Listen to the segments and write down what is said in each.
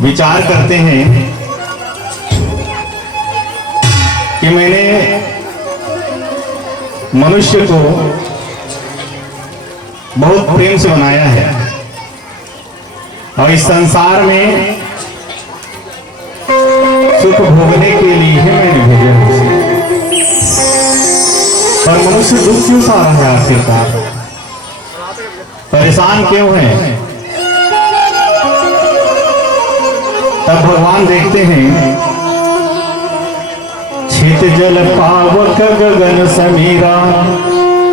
विचार करते हैं कि मैंने मनुष्य को बहुत प्रेम से बनाया है और इस संसार में सुख भोगने के लिए ही मैंने भेजा है। पर मनुष्य दुख क्यों पा रहा है? आखिरकार परेशान क्यों है? तब भगवान देखते हैं, छित जल पावक गगन समीरा,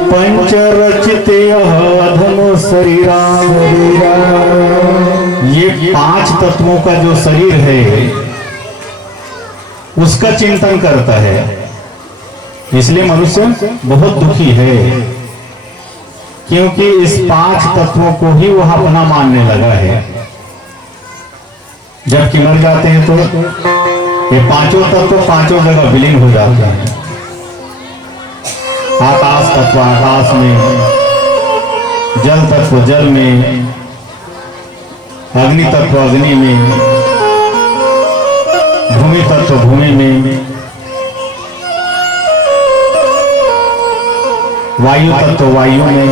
पंच रचित अधम शरीरा। ये 5 तत्वों का जो शरीर है उसका चिंतन करता है, इसलिए मनुष्य बहुत दुखी है, क्योंकि इस 5 तत्वों को ही वह अपना मानने लगा है। जबकि मर जाते हैं तो ये 5 तत्व 5 जगह विलीन हो जाते हैं। आकाश तत्व आकाश में, जल तत्व जल में, अग्नि तत्व अग्नि में, भूमि तत्व भूमि में, वायु तत्व वायु में।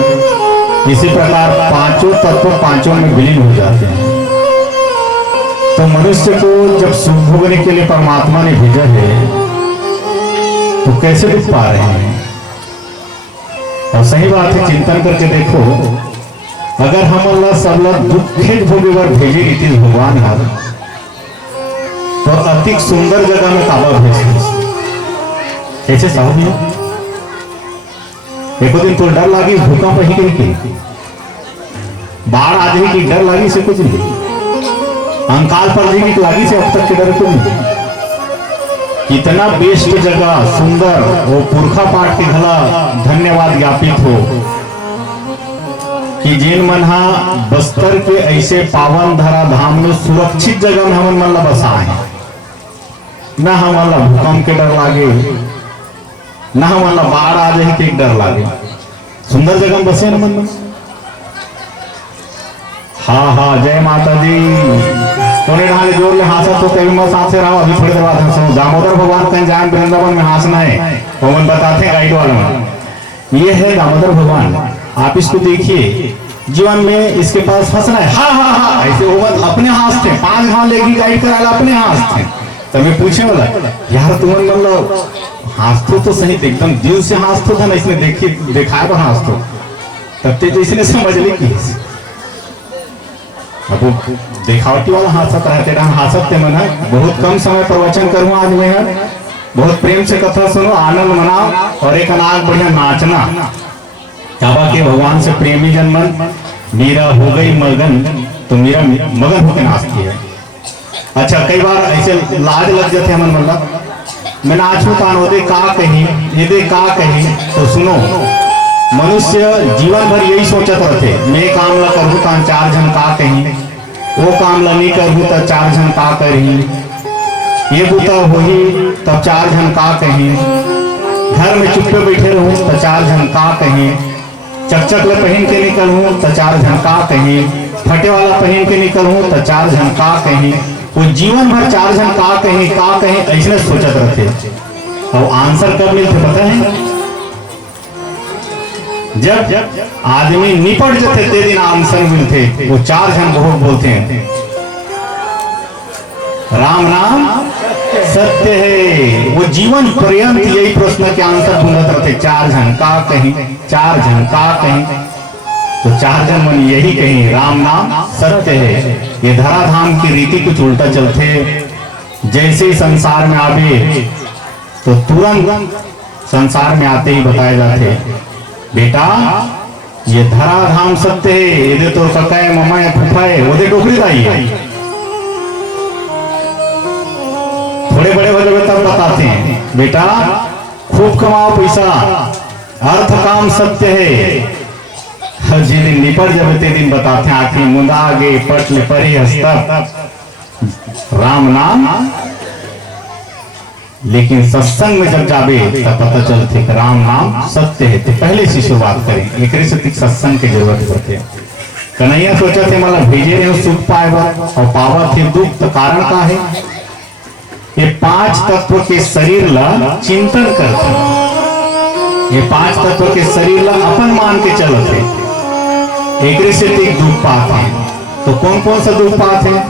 इसी प्रकार 5 तत्व 5 में विलीन हो जाते हैं। तो मनुष्य को जब सुख भोगने के लिए परमात्मा ने भेजा है तो कैसे दुख पा रहे हैं? और सही बात है, चिंतन करके देखो, अगर हम अल्लाह सब दुखे भोगे वर भेजे रीति भगवान है तो अति सुंदर जगह में काबा भेज कैसे साहब है? एक दिन तो डर लगी भूकंप ही कहीं, बाढ़ आ जाएगी डर लगी से कुछ नहीं, अंकाल पर जाएगी लगी से अब तक के डर को नहीं। कितना बेस्ट जगह सुंदर, वो पुरखा पाठ के भला धन्यवाद ज्ञापित हो कि जिन मनहा बस्तर के ऐसे पावन धरा धाम में सुरक्षित जगह में हमन मन ला बसाए हैं। न हमारा भूकंप के डर लागे, न हमारा बाढ़ आ जाए के डर लागे, सुंदर जगह में बसे न मन में। हाँ हाँ, जय माता दी। तोने ढाले जोर ले हाथ तो कभी मत साथ से रहो। अभी थोड़ी देर बाद हम सुनो दामोदर भगवान कहीं जाए वृंदावन में हंसना है, भगवान बताते हैं गाइड वाले में। ये है दामोदर भगवान, आप इसको देखिए, जीवन में इसके पास हंसना है। हाँ हाँ हाँ, ऐसे वो अपने हाथ थे 5 घाव लेगी गाइड करा अपने हाथ थे। तब मैं पूछे वाला यार तुम्हारे मतलब हाथों तो सही एकदम दिल से हाथों था ना, इसने दिखाया तो हाथों तब ते इसने समझ ली कि अब दिखावटी वाला हाथत रहते हाथते मन है। बहुत कम समय पर वचन करूँ आज मैं, बहुत प्रेम से कथा सुनो, आनंद मनाओ और एक अनाग बढ़िया नाचना। काबा के भगवान से प्रेमी जनमन, मीरा हो गई मगन तो मीरा मगन होकर नाचती है। अच्छा, कई बार ऐसे लाज लग जाते हैं मन मतलब मैं नाचू कान होते का कहीं ये का कहीं। तो सुनो, मनुष्य जीवन भर यही सोचत रहते, मैं काम ला करूँ तो 4 जन का कहीं, वो काम ला नहीं करूँ तो 4 जन का कहीं, ये बूता हो ही तब 4 जन का कहीं, घर में चुप्पे बैठे रहूँ तो 4 जन का कहीं, चकचक ले पहन के निकलूँ तो 4 जन का कहीं, फटे वाला पहन के निकलूँ तो 4 जन का कहीं। वो जीवन भर 4 जन का कहीं ऐसे सोचत रहते। और आंसर कब मिलते पता है? जब आदमी निपट जाते ते दिन आंसर मिलते। वो 4 जन बहुत बोलते हैं राम नाम सत्य है। वो जीवन पर्यंत यही प्रश्न के आंसर ढूंढते रहते, 4 जन का कहीं, 4 जन का कहीं। तो 4 जन मन यही कहीं राम नाम सत्य है। ये धराधाम की रीति कुछ उल्टा चलते, जैसे ही संसार में आवे तो तुरंत संसार में आते ही बताए जाते, बेटा ये धराधाम सत्य है, ये तो सका है मम्मा है फूफा है वो दे डोकरी दाई है। थोड़े बड़े बड़े तब बताते हैं, बेटा खूब कमाओ पैसा, अर्थ काम सत्य है। जिस दिन निपट जब ते दिन बताते हैं आखिर मुंदा आगे पट ले परी हस्ता राम नाम। लेकिन सत्संग में जब जावे तब पता चलते कि राम नाम सत्य है। तो पहले से शुरुआत करें, एक सत्संग की जरूरत होती है। कन्हैया सोचा थे मतलब भेजे रहे सुख पाए और पावा थे दुख, तो कारण का है ये पांच तत्व के शरीर ला चिंतन करते, ये पांच तत्व के शरीर ला अपन मान के चलते, एक से एक दुख पाते हैं। तो कौन कौन सा दुख पाते हैं?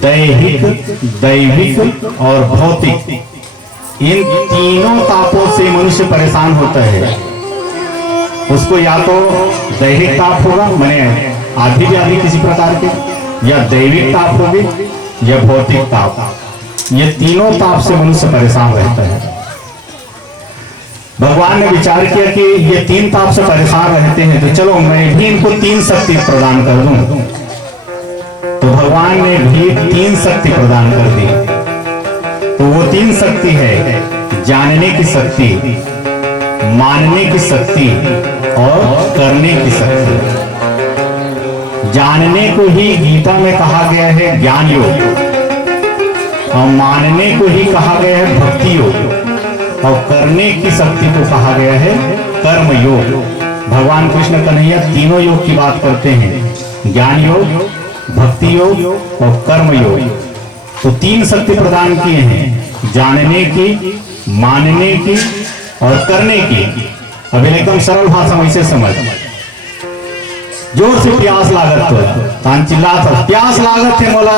दैहिक, दैविक और भौतिक, इन तीनों तापों से मनुष्य परेशान होता है। उसको या तो दैहिक ताप होगा, मैंने आदि व्याधि किसी प्रकार के, या दैविक ताप होगी या भौतिक ताप, ये तीनों ताप से मनुष्य परेशान रहता है। भगवान ने विचार किया कि ये तीन ताप से परेशान रहते हैं, तो चलो मैं भी इनको तीन शक्ति प्रदान कर दूं। तो भगवान ने भी तीन शक्ति प्रदान कर दी। तो वो तीन शक्ति है जानने की शक्ति, मानने की शक्ति और करने की शक्ति। जानने को ही गीता में कहा गया है ज्ञान योग, और मानने को ही कहा गया है भक्ति योग, और करने की शक्ति को कहा गया है कर्म योग। भगवान कृष्ण कन्हैया तीनों योग की बात करते हैं, ज्ञान योग, भक्ति योग और कर्म योग। तो तीन शक्ति प्रदान किए हैं, जानने की, मानने की और करने की। अब एकदम सरल भाषा में इसे समझ, जोर से प्यास लागत तो चिल्ला था, प्यास लागत है मोला,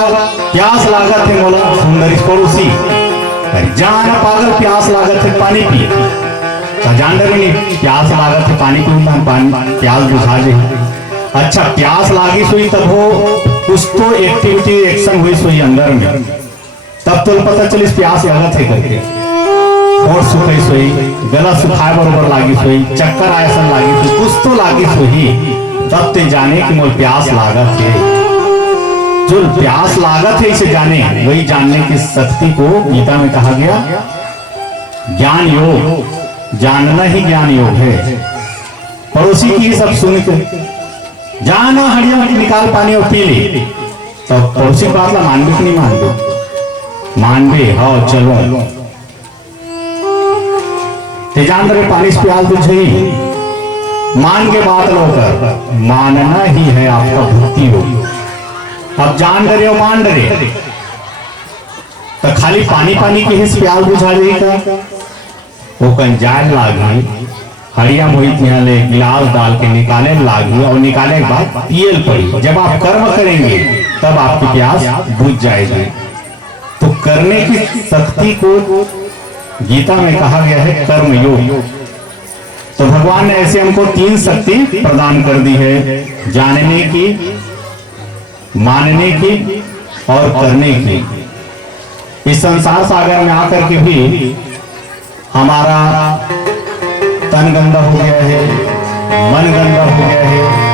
प्यास लागत है मोला, सुंदरी पड़ोसी जान पागल, प्यास लागत है पानी पिए, जान डर नहीं, प्यास लागत है पानी पीऊंगा, पानी प्यास बुझा दे। अच्छा प्यास लागी सोई तब हो कुछ तो एक्टिविटी एक्शन हुई सोई अंदर में, तब तो पता चली प्यास लागत है करके, और सुखाई सोई, गला सुखाए बरोबर लागी सोई, चक्कर आयसन लागी सोई, कुछ तो लागी सोई, तब ते जाने कि मोल प्यास लागत है। जो प्यास लागत है इसे जाने, वही जानने की शक्ति को गीता में कहा गया ज्ञान योग। जानना ही ज्ञान योग है। पड़ोसी की सब सुन के जाना हड़िया निकाल पानी और पी ले, तो पड़ोसी बात ला मानबे कि नहीं मानबे? मानबे, हाँ चलो ते जान रहे पानी से प्यास बुझे, मान के बात लो कर, मानना ही है आपका भक्ति योग। अब जान रहे हो मान रहे तो खाली पानी पानी के हिस्से प्यास बुझा देगा, वो कंजाल लागी हरिया मोहित यहाँ ले गिलास डाल के निकाले लागी, और निकाले के बाद पियल पड़ी। जब आप कर्म करेंगे तब आपकी प्यास बुझ जाएगी। तो करने की शक्ति को गीता में कहा गया है कर्म योग। तो भगवान ने ऐसे हमको तीन शक्ति प्रदान कर दी है, जानने की, मानने की और करने की। इस संसार सागर में आकर के भी हमारा तन गंदा हो गया है, मन गंदा हो गया है,